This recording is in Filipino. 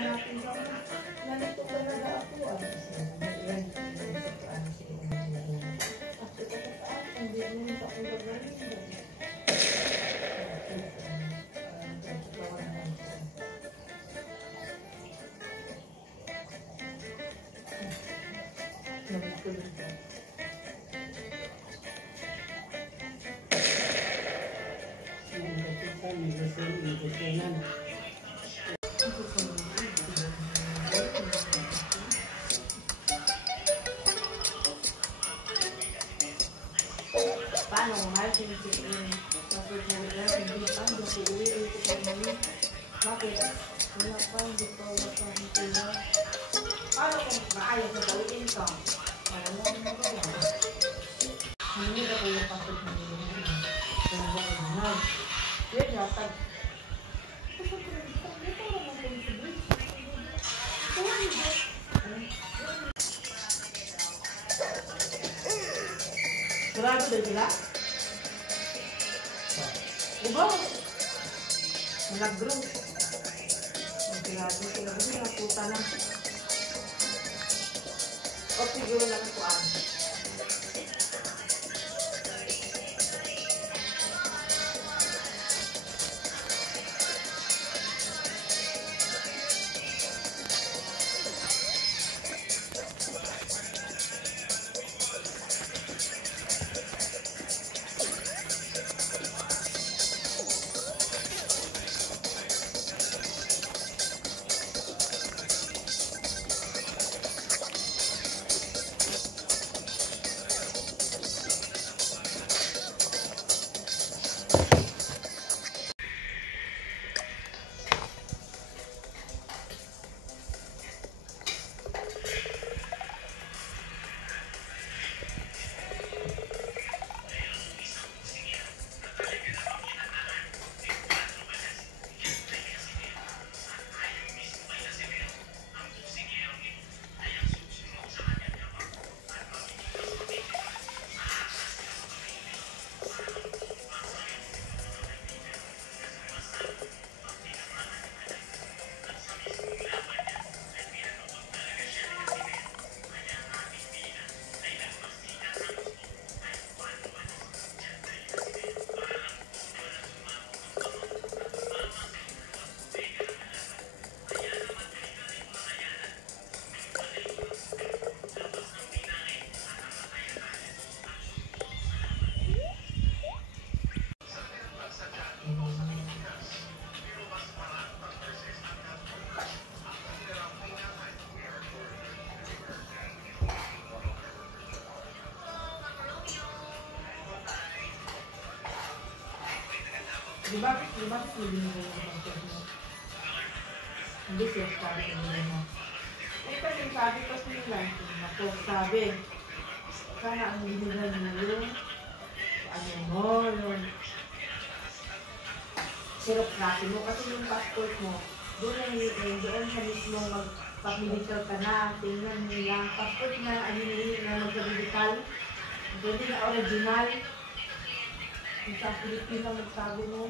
natin sa nalito ka na daw ako. Yan, ano siya yung at ito ka hindi mo sa akong gagawin. Paano mahal sinisin? Tapos mo hindi pa, hindi uwi ko sa mali. Bakit? Wala pa, hindi pa, wala pa, hindi pa. Paano kung maayos na gawin ito? Wala lang mo ba yan? Hindi na ko yung pasok na nila. Kaya ba ko na? Kaya dapat. Sarado din sila? Diba? Nag-grow. Sarado sila. Kasi nakuta na. O siguro lang ito ang. Di ba hindi mo yung mo? Hindi siya sabi ko mo. Eh kasi sabi kasi nila, ako sabi, sana ang hinulan mo yun, ano mo, yun, serokrati mo, kasi yung passport mo, doon sa mismo magpapilital ka na, tingnan nila, passport na, ano na magpapilital, hindi na original. Sa Pilipino, nagsabi mo,